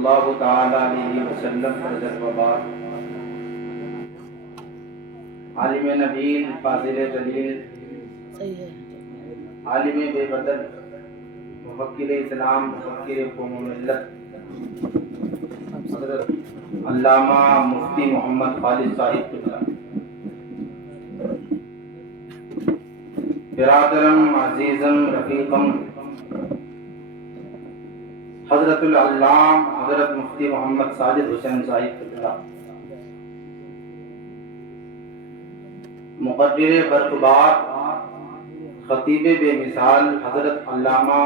اللہ تعالی علیہ وسلم حضرت وبار عالم نبیل فاضل جلیل عالم بے بدل مفکر اسلام مفکر قوم و ملت حضرت علامہ مفتی محمد خالد صاحب قبلہ، برادرم عزیزم رفیقم حضرت العلام حضرت مفتی محمد ساجد حسین صاحب قبلہ، مقرر برقبار خطیب بے مثال حضرت علامہ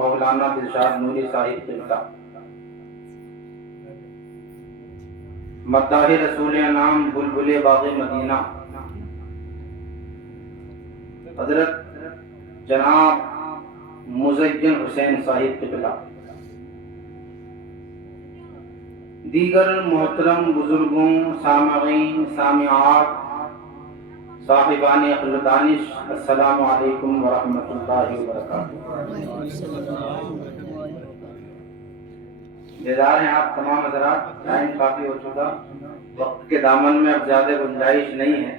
مولانا دلشاد نوری صاحب قبلہ، مداح رسول انعام بلبل باغ مدینہ حضرت جناب مزین حسین صاحب قبلہ، دیگر محترم بزرگوں، سامعین، سامعات، صاحبان عقل و دانش، السلام علیکم ورحمۃ اللہ وبرکاتہ۔ بیدار ہیں آپ تمام حضرات؟ ٹائم کافی ہو چکا، وقت کے دامن میں اب زیادہ گنجائش نہیں ہے،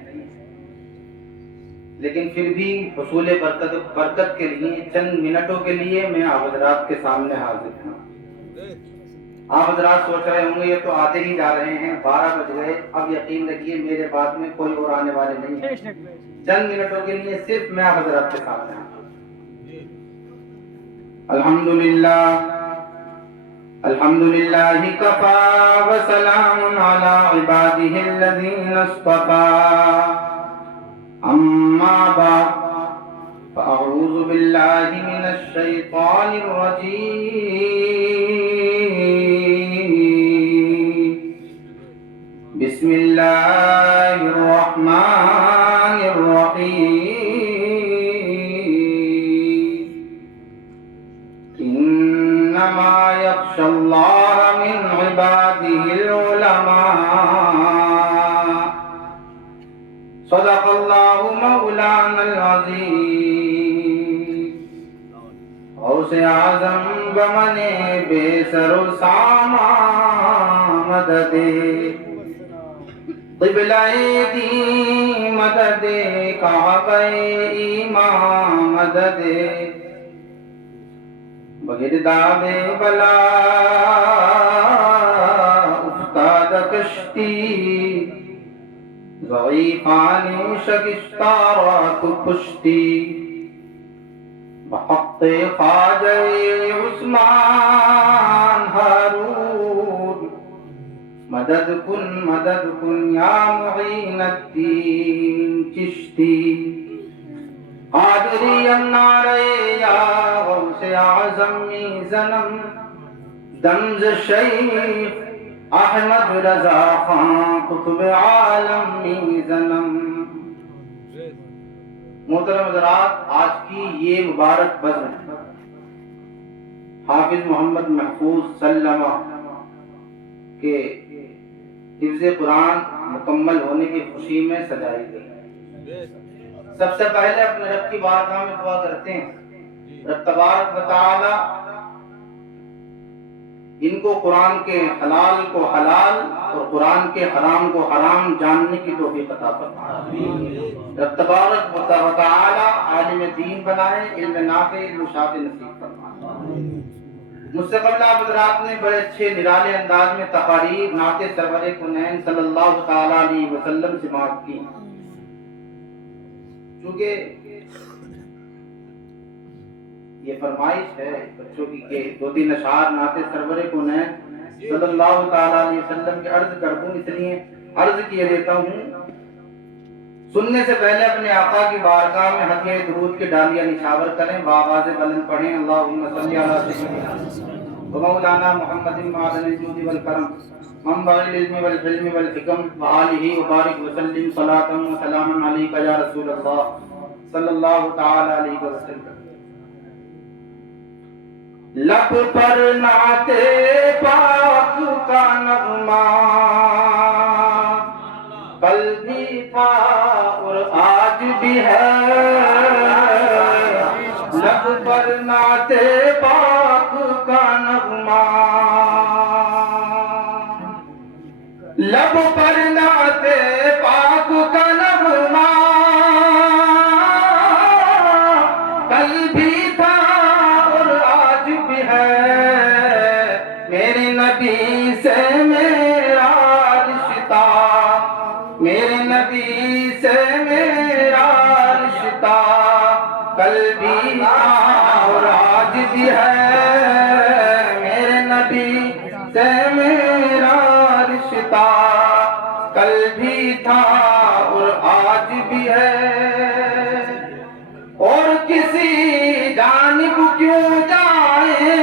لیکن پھر بھی حصول برکت کے لیے چند منٹوں کے لیے میں آپ حضرات کے سامنے حاضر ہوں۔ آپ حضرات سوچ رہے ہوں گے یہ تو آتے ہی جا رہے ہیں، 12 بج گئے، اب یقین رکھیے میرے بعد میں کوئی اور آنے والے نہیں ہیں، چند منٹوں کے لیے صرف میں آپ حضرات کے سامنے ہوں۔ الحمدللہ الحمدللہ کفا وسلام علی عبادہ الذین اصطفیٰ، اما بعد فاعوذ باللہ من الشیطان الرجیم، بسم اللہ الرحمن الرحیم، انما یخشی اللہ من عبادہ العلماء، صدق اللہ مولانا العظیم۔ غوث اعظم بمن بے سر و سامان مدد، قبلہ دین مدد، کعبہ ایمان مدد، بگرداب بلا افتاد کشتی، ضعیفان شکستہ رات پشتی، بحق خواجہ عثمان ہارون، مدد کن یا معین الدین چشتی، قادری النارے یا غوث اعظم میزنم، دمز شیخ احمد رضا خان قطب عالم میزنم۔ محترم حضرات، آج کی یہ مبارک بزم حافظ محمد محفوظ سلمہ کے حفظ قرآن مکمل ہونے کی خوشی میں سجائی گئی۔ سب سے پہلے اپنے رب کی بارگاہ میں دعا کرتے ہیں، رب تبارک و تعالی ان کو قرآن کے حلال کو حلال اور قرآن کے حرام کو حرام جاننے کی توفیق عطا فرمائے۔ رب تبارک و تعالی عالم دین بنائے، علم نافع علم شافع نصیب فرمائے۔ مجھ سے قبل آپ حضرات نے بڑے اچھے نرالے انداز میں تقاریر نعت سرور کونین صلی اللہ تعالی علیہ وسلم سے سماعت کی۔ چونکہ یہ فرمائش ہے بچوں کی کہ 2-3 اشعار نعت سرور کونین صلی اللہ تعالی علیہ وسلم کے عرض کر دوں، اس لیے عرض کیے دیتا ہوں۔ سننے سے پہلے اپنے آقا کی بارگاہ میں ہدیہ درود کے ڈالیاں نچھاور کریں، بآواز بلند پڑھیں، اللہم صلی علی سیدنا ومولانا محمد معدن الجود والکرم منبع العلم والحلم والحکم وآلہ وبارک وسلم صلاۃ و سلاما علیک یا رسول اللہ صلی اللہ تعالی علیہ وسلم۔ لب پر نعت پاک کا نغمہ کل بھی تھا اور آج بھی ہے، لب پر نعت پاک کا نغمہ لب پر نعت پاک کا نغمہ کل بھی تھا اور آج بھی ہے، میرے نبی سے میرا رشتہ، میرے نبی سے میرا رشتہ کل بھی تھا اور آج بھی ہے، میرے نبی سے میرا رشتہ کل بھی تھا اور آج بھی ہے، اور کسی جانب کیوں جائیں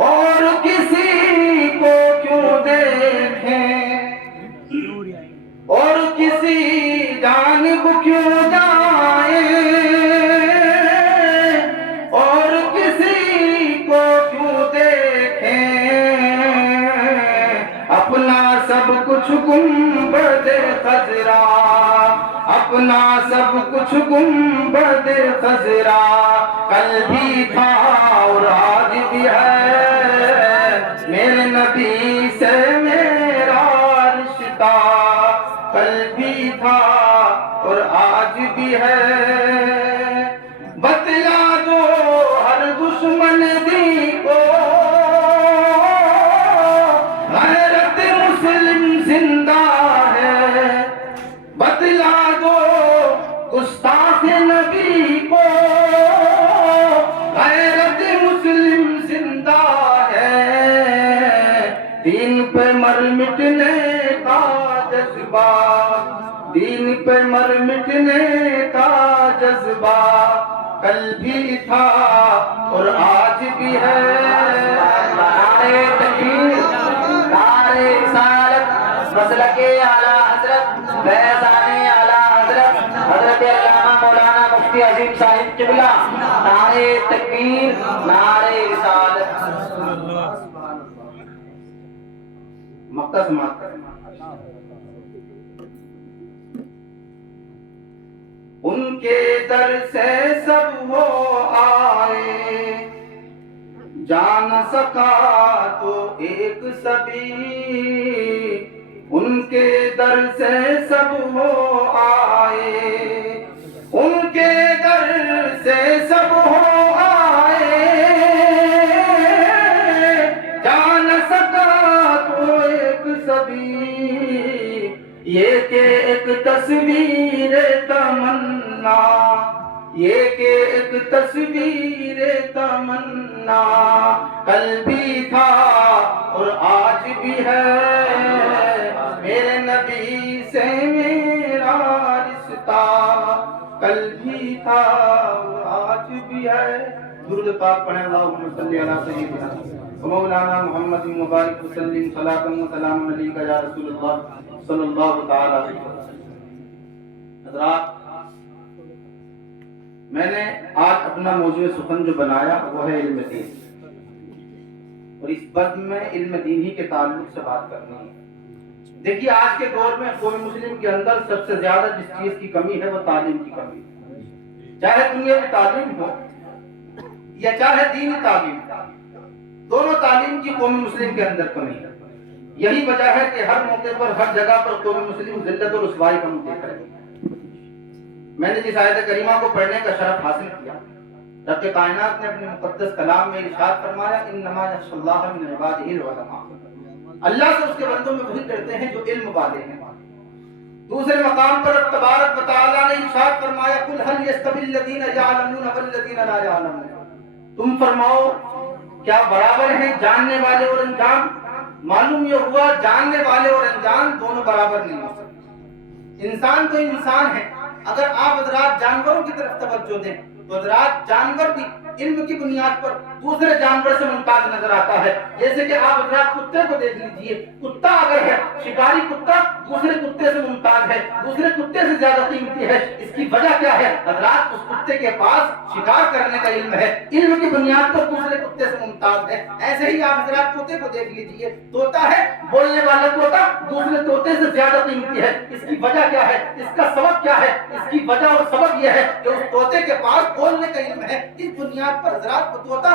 اور کسی کو کیوں دیکھیں، اور کسی جانب کیوں جائیں اور کسی کو کیوں دیکھیں، اپنا سب کچھ گنبد خضرا، اپنا سب کچھ گنبد خضرا کل بھی تھا اور آج بھی ہے، میرے نبی سے میرا رشتہ کل بھی تھا اور آج بھی ہے، بتلا دو ہر دشمن دی کو غیرت مسلم زندہ ہے، بتلا دو گستاخ نبی کو غیرت مسلم زندہ ہے، دین پہ مر مٹنے کا جذبہ، دین پہ مر مٹنے کا جذبہ کل بھی تھا اور آج بھی ہے، نعرہ تکبیر، نعرہ رسالت، مسلک اعلیٰ حضرت فیضان اعلیٰ حضرت حضرت علامہ مولانا مفتی عظیم صاحب قبلہ، نعرہ تکبیر، نعرہ رسالت۔ مقطع سماعت کریں۔ ان کے در سے سب وہ آئے، جا نہ سکا تو ایک سبھی، ان کے در سے سب وہ آئے، ان کے در سے سب وہ آئے، جا نہ سکا تو ایک سبھی، یہ کہ ایک تصویر تمنا، یہ کہ ایک تصویر تمنا کل بھی تھا اور آج بھی ہے، میرے نبی سے میرا رشتہ کل بھی تھا اور آج بھی ہے۔ درود پاک پڑھیں، اللہم صلی علی سیدنا مولانا محمد مبارک وسلم صلاۃ و سلام علیک یا رسول اللہ صلی اللہ تعالی علیہ وسلم۔ حضرات، میں نے آج اپنا موضوع سخن جو بنایا وہ ہے علم دین، اور اس بزم میں علم دین ہی کے تعلق سے بات کرنی ہے۔ دیکھیے، آج کے دور میں قوم مسلم کے اندر سب سے زیادہ جس چیز کی کمی ہے وہ تعلیم کی کمی ہے، چاہے دنیاوی تعلیم ہو یا چاہے دینی تعلیم، دونوں تعلیم کی قوم مسلم کے اندر کمی ہے۔ یہی وجہ ہے کہ ہر موقع پر ہر جگہ پر قوم مسلم ذلت اور رسوائی کا منہ دیکھ رہے ہیں۔ میں نے جس آیت کریمہ کو پڑھنے کا شرف حاصل کیا، رب کائنات نے اپنے مقدس کلام میں ارشاد فرمایا انما یخشی اللہ من عبادہ العلماء، اللہ سے اس کے بندوں میں وہی ڈرتے ہیں جو علم والے ہیں۔ دوسرے مقام پر رب تبارک و تعالی نے ارشاد فرمایا قل هل یستوی الذین یعلمون والذین لا یعلمون، تم فرماؤ کیا برابر ہیں جاننے والے اور انجان؟ معلوم یہ ہوا جاننے والے اور انجان دونوں برابر نہیں ہو سکتے۔ انسان تو انسان ہے، اگر آپ حضرات جانوروں کی طرف توجہ دیں تو حضرات جانور بھی علم کی بنیاد پر دوسرے جانور سے ممتاز نظر آتا ہے۔ جیسے کہ آپ حضرات کتے کو دیکھ لیجئے، کتا اگر ہے، شکاری کتا دوسرے کتے سے ممتاز ہے، دوسرے کتے سے زیادہ قیمتی ہے۔ اس کی وجہ کیا ہے؟ حضرات اس کتے کے پاس شکار کرنے کا علم ہے، علم کی بنیاد پر دوسرے کتے سے ممتاز ہے۔ ایسے ہی آپ حضرات طوطے کو دیکھ لیجئے، طوطا ہے، بولنے والا طوطا دوسرے طوطے سے زیادہ قیمتی ہے۔ اس کی وجہ کیا ہے؟ اس کا سبب کیا ہے؟ اس کی وجہ اور سبب یہ ہے کہ اس طوطے کے پاس بولنے کا علم ہے۔ اس بنیاد پر حضرات کو طوطا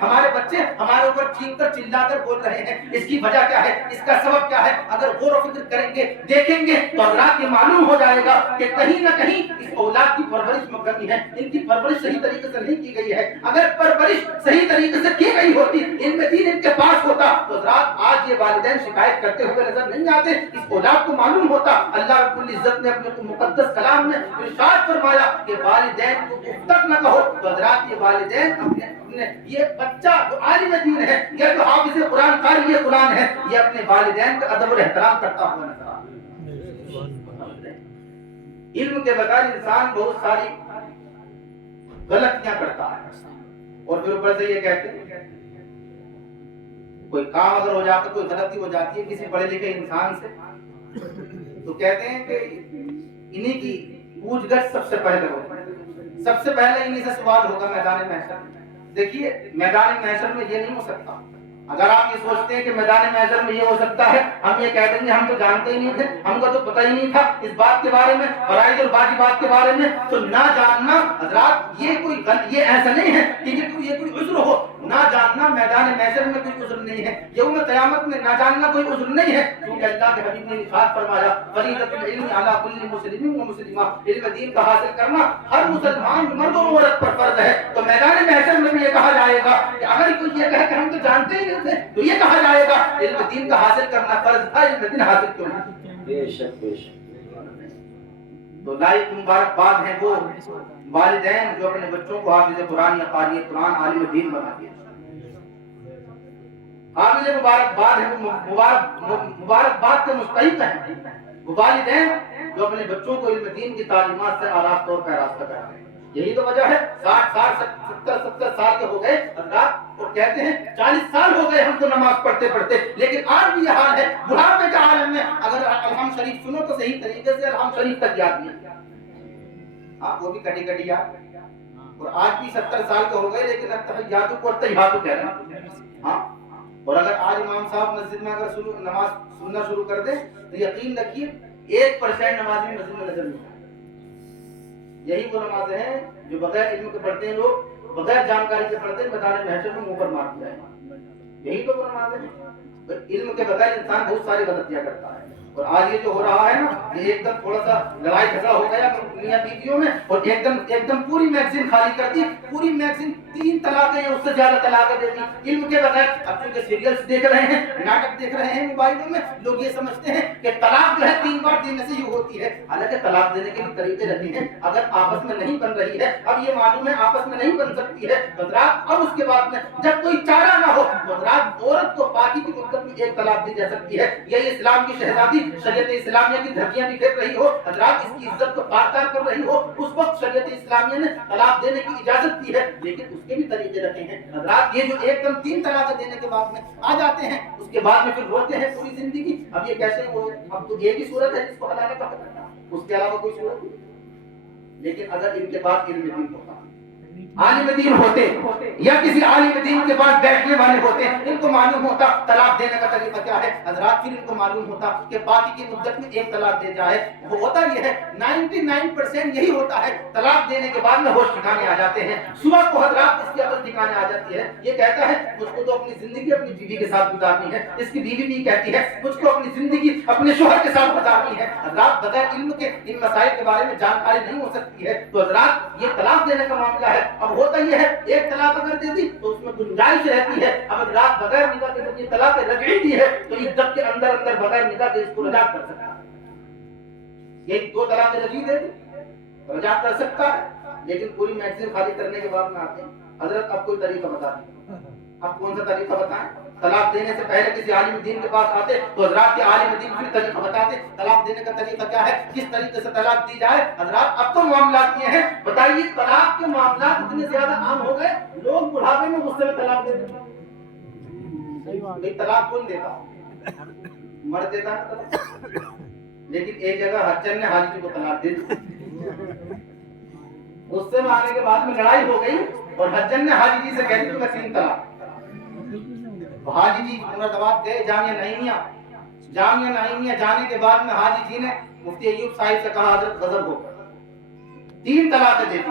ہمارے بچے ہمارے اوپر چیخ کر چلا کر بول رہے ہیں، اس کی وجہ کیا ہے، اس کا سبب کیا ہے؟ اگر غور و فکر کریں گے، دیکھیں گے تو حضرات یہ معلوم ہو جائے گا کہ کہیں نہ کہیں اس اولاد کی پرورش میں کمی ہے، ان کی پرورش صحیح طریقے سے نہیں کی گئی ہے۔ اگر پرورش صحیح طریقے سے کی گئی ہوتی، ان میں دین ان کے پاس ہوتا، تو حضرات آج یہ والدین شکایت کرتے ہوئے نظر نہیں آتے۔ اس اولاد کو معلوم ہوتا، اللہ رب العزت نے اپنے مقدس کلام میں ارشاد فرمایا کہ والدین کو اف تک نہ کہو۔ تو حضرات یہ والدین اپنے یہ بچہ جو عالم دین ہے یا جو حافظ قرآن قاری قرآن ہے، یہ اپنے والدین کا ادب اور احترام کرتا ہوا نظر آتا ہے۔ علم کے بغیر انسان بہت ساری غلطیاں کرتا ہے، اور پھر اوپر سے یہ کہتے ہیں کوئی کام اگر ہو جاتا، کوئی غلطی ہو جاتی ہے کسی پڑھے لکھے انسان سے، تو کہتے ہیں کہ انہی کی پوچھ گچھ سب سے پہلے ہوگا، سب سے پہلے انہی سے سوال ہوگا میدان محشر میں۔ دیکھیے میدان محشر میں یہ نہیں ہو سکتا۔ اگر آپ یہ سوچتے ہیں کہ میدان محشر میں یہ ہو سکتا ہے، ہم یہ کہہ دیں گے ہم تو جانتے ہی نہیں تھے، ہم کو تو پتہ ہی نہیں تھا اس بات کے بارے میں، فرائض اور واجبات کے بارے میں، تو نہ جاننا حضرات یہ ایسا نہیں ہے کہ یہ کوئی عذر ہو۔ نہ جاننا میدان محشر میں کوئی عذر نہیں ہے، یوم قیامت میں نہ جاننا کوئی عذر نہیں ہے، کیونکہ اللہ کے حبیب نے ارشاد فرمایا فریضۃ العلم علی کل مسلم و مسلمہ، علم دین کا حاصل کرنا ہر مسلمان مرد و عورت پر فرض ہے۔ تو میدان محشر میں بھی یہ کہا جائے گا کہ اگر کوئی یہ کہے کہ ہم تو جانتے ہی نہیں تھے، تو یہ کہا جائے گا علم دین کا حاصل کرنا فرض تھا، علم دین حاصل کیوں نہیں؟ بے شک بے شک۔ تو لائق مبارکباد ہیں وہ والدین جو اپنے بچوں کو حافظ قرآن یا قاری قرآن عالم دین بنا دیا۔ قابل مبارکباد ہے وہ مبارکباد کے مستحق ہیں وہ والدین جو اپنے بچوں کو علم دین کی تعلیمات سے آراستہ اور پیراستہ کرتے ہیں۔ یہی تو وجہ ہے 60 سال 70 سال کے ہو گئے حضرات، اور کہتے ہیں 40 سال ہو گئے ہم کو نماز پڑھتے پڑھتے، لیکن آج بھی یہ حال ہے بڑھاپے کے عالم میں اگر الحمد شریف سنو تو صحیح طریقے سے الحمد شریف تک یاد نہیں، ہاں وہ بھی کٹی کٹی یاد، اور آج بھی 70 سال کے ہو گئے لیکن التحیات کو التحیات کہہ رہے ہیں، ہاں۔ اور اگر آج امام صاحب مسجد میں اگر نماز سننا شروع کر دیں تو یقین رکھیے 1% نمازی مسجد میں نظر نہیں آئے۔ یہی وہ نمازیں ہیں جو بغیر علم کے پڑھتے ہیں لوگ، بغیر جانکاری کے پڑھتے ہیں، میدان محشر میں منہ پر مار دیا ہے۔ یہی تو وہ نمازیں ہیں۔ علم کے بغیر انسان بہت ساری غلطیاں کرتا ہے، اور آج یہ جو ہو رہا ہے نا، یہ ایک دم تھوڑا سا لڑائی جھگڑا ہو گیا میاں بیویوں میں، اور ایک دم پوری میگزین خالی کر دی، پوری میگزین 3 طلاقیں یا اس سے زیادہ طلاقیں دیتی علم کے بغیر۔ اب چونکہ سیریلز دیکھ رہے ہیں، ناٹک دیکھ رہے ہیں موبائلوں میں، لوگ یہ سمجھتے ہیں کہ طلاق جو ہے 3 بار دینے سے ہی ہوتی ہے، حالانکہ طلاق دینے کے بھی طریقے رہتے ہیں۔ اگر آپس میں نہیں بن رہی ہے، اب یہ معلوم ہے آپس میں نہیں بن سکتی ہے حضرات، اب اس کے بعد میں جب کوئی چارہ نہ ہو حضرات، عورت کو پاکی کی مدت میں 1 طلاق دی جا سکتی ہے۔ یہی اسلام کی شہزادی شریعت اسلامیہ کی دھجیاں بکھیر رہی ہو حضرات، اس کی عزت کو پار کر رہی ہو، اس وقت شریعت اسلامیہ نے طلاق دینے کی اجازت دی ہے، لیکن اس کے بھی طریقے رکھے ہیں حضرات۔ یہ جو ایک دم 3 طلاق دینے کے بعد میں آ جاتے ہیں، اس کے بعد میں پھر روتے ہیں پوری زندگی، اب یہ کیسے ہو؟ اب تو ایک ہی صورت ہے جس کو حلال کہا جاتا ہے، اس کے علاوہ کوئی صورت نہیں۔ لیکن اگر ان کے پاس علم دین ہوتا، عالم دین ہوتے یا کسی عالم دین کے پاس بیٹھنے والے ہوتے، ان کو معلوم ہوتا طلاق دینے کا طریقہ کیا ہے حضرات، پھر ان کو معلوم ہوتا کہ پاکی کی مدت میں 1 طلاق دے جائے۔ وہ ہوتا یہ ہے 99% یہی ہوتا ہے، طلاق دینے کے بعد میں ہوش ٹھکانے آ جاتے ہیں، صبح کو حضرات اس کی عقل ٹھکانے آ جاتی ہے، یہ کہتا ہے مجھ کو تو اپنی زندگی اپنی بیوی کے ساتھ گزارنی ہے، اس کی بیوی بھی کہتی ہے مجھ کو اپنی زندگی اپنے شوہر کے ساتھ گزارنی ہے۔ حضرات بغیر علم کے ان مسائل کے بارے میں جانکاری نہیں ہو سکتی ہے، تو حضرات یہ طلاق دینے کا معاملہ ہے۔ اب ہوتا یہ ہے 1 طلاق اگر دے دی تو اس میں گنجائش رہتی ہے، اب رات بغیر نکاح کے جب یہ طلاق رجعی دی ہے تو عدت کے اندر بغیر نکاح کے اس کو رجعت کر سکتا ہے۔ یہ 2 طلاق رجعی دے دی رجعت کر سکتا ہے، لیکن پوری میگزین خالی کرنے کے بعد میں آتے ہیں حضرت اب کوئی طریقہ بتا دیں، اب کون سا طریقہ بتائیں؟ طلاق دینے سے پہلے کسی عالم دین کے پاس آتے تو حضرات کے عالم دین پھر طریقہ بتاتے طلاق دینے کا طریقہ کیا ہے، کس طریقے سے طلاق دی جائے۔ حضرات اب تو معاملات یہ ہیں، بتائیے طلاق کے معاملات اتنے زیادہ عام ہو گئے، لوگ بڑھاپے میں غصے میں طلاق دے دیتے ہیں۔ طلاق کون دیتا؟ مرد دیتا ہے، لیکن ایک جگہ حجن نے حاجی جی کو طلاق دے دی، غصے میں آنے کے بعد میں لڑائی ہو گئی اور حجن نے حاجی جی سے کہہ دی تو میں 3 طلاق۔ حاجی جی مرادآباد گئے جامعہ نعیمیہ جانے کے بعد میں حاجی جی نے مفتی ایوب صاحب سے کہا حضرت غضب ہو کر 3 طلاقیں دے دی۔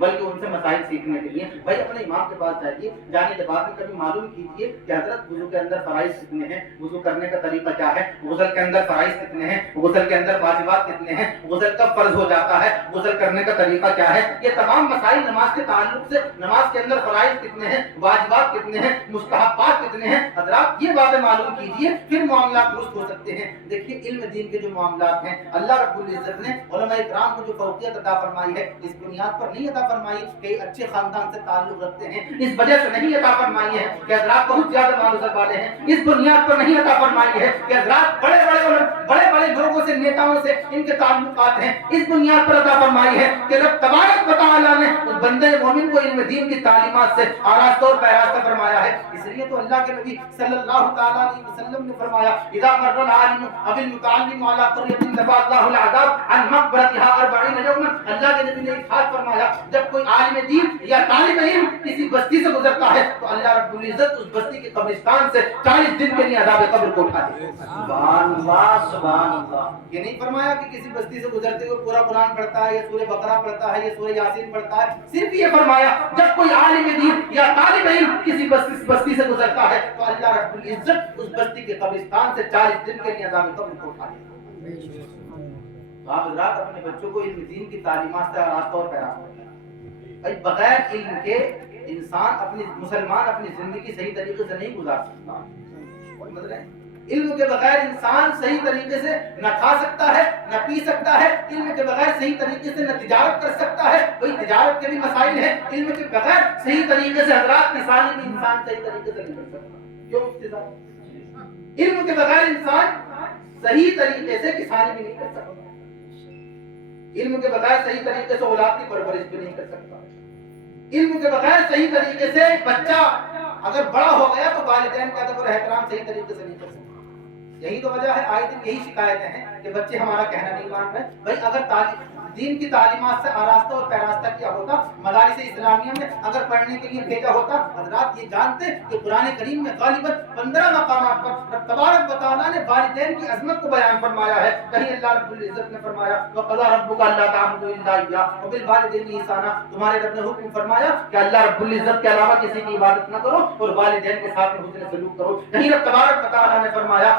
بلکہ ان سے مسائل سیکھنے کے لیے. بھائی اپنے امام کے پاس جائیے, جانے کے بعد کبھی معلوم کیجیے کہ حضرت وضو کے اندر فرائض کتنے ہیں, وضو کرنے کا طریقہ کیا ہے, غسل کے اندر فرائض کتنے ہیں, غسل کے اندر واجبات کتنے ہیں, غسل کب فرض ہو جاتا ہے, غسل کرنے کا طریقہ کیا ہے. یہ تمام مسائل نماز کے تعلق سے, نماز کے اندر فرائض کتنے ہیں, واجبات کتنے ہیں, مستحبات کتنے ہیں, حضرات یہ باتیں معلوم کیجیے, پھر معاملات درست ہو سکتے ہیں. دیکھیے علم دین کے جو معاملات ہیں اللہ رب العزت نے علماء اکرام کو جو فوقیت عطا فرمائی ہے اس بنیاد پر نہیں عطا فرمائی کہ اچھے خاندان سے تعلق رکھتے ہیں, اس وجہ سے نہیں عطا فرمائی ہے کہ حضرات بہت زیادہ معلومات والے ہیں, اس بنیاد پر نہیں عطا فرمائی ہے کہ حضرات بڑے بڑے لوگوں سے, نیتاؤں سے ان کے تعلقات ہیں, اس بنیاد پر عطا فرمائی ہے کہ رب تبارک و تعالیٰ نے اس بندے مومن کو علم دین کی تعلیمات سے آراستہ اور پیراستہ فرمایا ہے. اس لیے تو اللہ کے نبی صلی اللہ تعالیٰ علیہ وسلم نے فرمایا اذا مر العالم او المتعلم على قرية دفع الله العذاب عن مقبرتها 40 يوما. اللہ کے نبی نے ارشاد فرمایا جب کوئی عالم دین یا طالب علم کسی بستی سے گزرتا ہے تو اللہ رب العزت اس بستی کے قبرستان سے 40 دن کے لیے عذاب قبر کو اٹھا دے. سبحان اللہ سبحان اللہ. یہ نہیں فرمایا کہ کسی بستی سے گزرتے ہوئے پورا قرآن پڑھتا ہے, یہ سورہ بقرہ پڑھتا ہے, یہ سورہ یاسین پڑھتا ہے. صرف یہ فرمایا جب کوئی عالم دین یا طالب علم کسی بستی سے گزرتا ہے تو اللہ رب العزت اس بستی کے قبرستان سے 40 دن کے لیے عذاب قبر کو اٹھا دے. تو آپ حضرات اپنے بچوں کو علم دین کی تعلیمات سے آراستہ اور پیراستہ کریں. بغیر علم کے انسان اپنی مسلمان اپنی زندگی صحیح طریقے سے نہیں گزار سکتا. علم کے بغیر انسان صحیح طریقے سے نہ کھا سکتا ہے نہ پی سکتا ہے, علم کے بغیر صحیح طریقے سے نہ تجارت کر سکتا ہے. وہی تجارت کے بھی مسائل ہیں, علم کے بغیر صحیح طریقے سے حضرات کسانی بھی انسان صحیح طریقے سے نہیں کر سکتا. کیوں مفتی؟ علم کے بغیر انسان صحیح طریقے سے کسانی بھی نہیں کر سکتا, علم کے بغیر صحیح طریقے سے اولاد کی پرورش بھی نہیں کر سکتا, علم کے بغیر صحیح طریقے سے بچہ اگر بڑا ہو گیا تو والدین کا ادب اور احترام صحیح طریقے سے نہیں کر سکتا. یہی تو وجہ ہے آئے دن یہی شکایتیں ہیں کہ بچے ہمارا کہنا نہیں مان رہے. بھائی اگر دین کی تعلیمات سے آراستہ اور پیراستہ کیا ہوتا, مدارس اسلامیہ میں اگر پڑھنے کے لیے بھیجا ہوتا, حضرات یہ جانتے کہ قرآن کریم میں غالباً 15 مقامات پر رب تبارک و تعالیٰ نے والدین کی عظمت کو بیان فرمایا ہے. کہیں اللہ رب العزت نے فرمایا وَقَضَىٰ رَبُّكَ أَلَّا تَعْبُدُوا إِلَّا إِيَّاهُ وَبِالْوَالِدَيْنِ إِحْسَانًا. تمہارے رب نے حکم فرمایا کہ اللہ رب العزت کے علاوہ کسی کی عبادت نہ کرو اور والدین کے ساتھ حسن سلوک کرو. کہیں رب تبارک و تعالیٰ نے فرمایا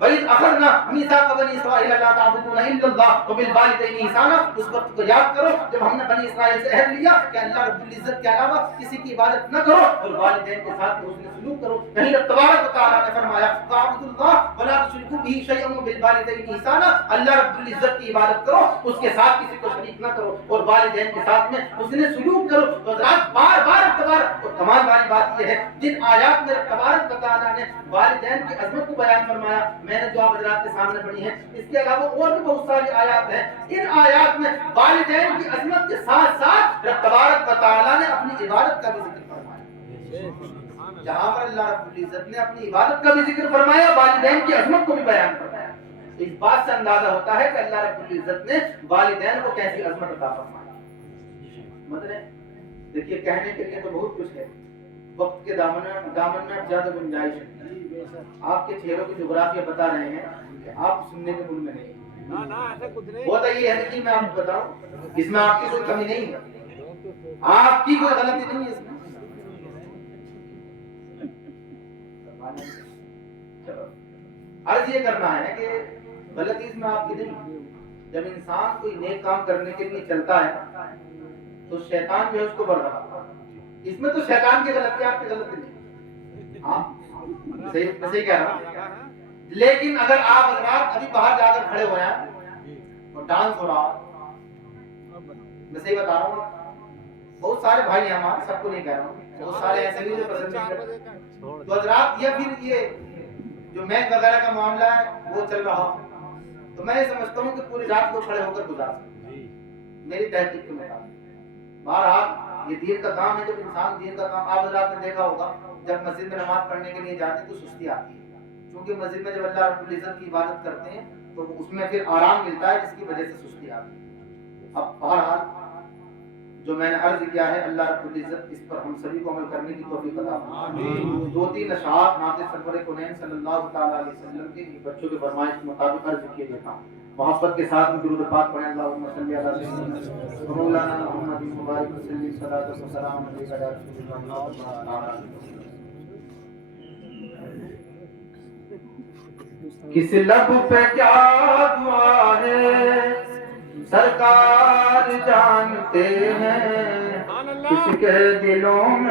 وَإِذْ أَخَذْنَا مِيثَاقَ بَنِي إِسْرَائِيلَ لَا تَعْبُدُونَ إِلَّا اللَّهَ وَبِالْوَالِدَيْنِ إِحْسَانًا. اس وقت کو یاد کرو جب ہم نے بنی اسرائیل سے عہد لیا کہ اللہ رب العزت کے علاوہ کسی کی عبادت نہ کرو اور والدین کے ساتھ حسن سلوک کرو. کہیں رب تبارک و تعالیٰ نے فرمایا فَاعْبُدُوا اللَّهَ وَلَا تُشْرِكُوا بِهِ شَيْئًا وَبِالْوَالِدَيْنِ إِحْسَانًا. اللہ رب العزت کی عبادت کرو, اس کے ساتھ کسی کو شریک نہ کرو اور والدین کے ساتھ میں حسن سلوک کرو. تو حضرات بار بار تبارک اور کمال والی بات یہ ہے جن آیات میں تبارک و تعالیٰ نے والدین کی عظمت کو بیان فرمایا, میں نے جو آپ حضرات کے سامنے پڑھی ہے, اس کے علاوہ اور بھی بہت ساری آیات ہیں. ان آیات میں والدین کی عظمت کے ساتھ ساتھ رب تبارک و تعالیٰ نے اپنی عبادت کا بھی ذکر فرمایا. جہاں پر اللہ رب العزت نے اپنی عبادت کا بھی ذکر فرمایا, والدین کی عظمت کو بھی بیان فرمایا. اس بات سے اندازہ ہوتا ہے کہ اللہ رب العزت نے والدین کو کیسی عظمت عطا فرمایا. مطلب دیکھیے کہنے کے لیے تو بہت کچھ ہے, وقت کے دامن میں زیادہ گنجائش ہے. آپ کے چہروں کی جغرافیہ بتا رہے ہیں کہ آپ سننے کے مل میں نہیں. ہوتا یہ ہے کہ میں آپ کو بتاؤں اس میں آپ کی کوئی کمی نہیں ہے, آپ کی کوئی غلطی نہیں ہے اس میں. چلو عرض یہ کرنا ہے کہ غلطی اس میں آپ کی نہیں. جب انسان کوئی نیک کام کرنے کے لیے چلتا ہے تو شیطان جو ہے اس کو بڑھ رہا, اس میں تو شیطان کی غلطی آپ کی غلطی نہیں. آپ صحیح کہہ رہا ہوں. لیکن اگر آپ حضرات ابھی باہر جا کر کھڑے ہوئے ہیں اور ڈانس ہو رہا, میں صحیح بتا رہا ہوں, بہت سارے بھائی ہیں ہمارے, سب کو نہیں کہہ رہا ہوں, بہت سارے ایسے بھی جو پسند نہیں کرتے. تو حضرات یا پھر یہ جو میچ وغیرہ کا معاملہ ہے وہ چل رہا ہو تو میں یہ سمجھتا ہوں کہ پوری رات کو کھڑے ہو کر گزار سکتے میری تحقیق کے مطابق. بہرحال یہ دین کا کام ہے. جب انسان دین کا کام, آپ حضرات نے دیکھا ہوگا جب مسجد میں نماز پڑھنے کے لیے جاتے تو سستی آتی ہے, کیونکہ مسجد میں جب اللہ رب العزت کی عبادت کرتے ہیں تو اس میں پھر آرام ملتا ہے, جس کی وجہ سے سستی آتی ہے. اب بہرحال جو میں نے عرض کیا ہے اللہ رب العزت اس پر ہم سبھی کو عمل کرنے کی توفیق عطا فرمائے۔ دو تین اشعار نعت سرور کونین صلی اللہ تعالی علیہ وسلم کے بچوں کے فرمائش کے مطابق عرض کیے دیتا ہوں۔ محبت کے ساتھ میں درود پاک پڑھیں، اللہم صلی علی سیدنا و مولانا محمد مبارک وسلم صلاۃ و سلام علیک یا رسول اللہ۔ کس لب پہ کیا دعا ہے سرکار جانتے ہیں، کس کے دلوں میں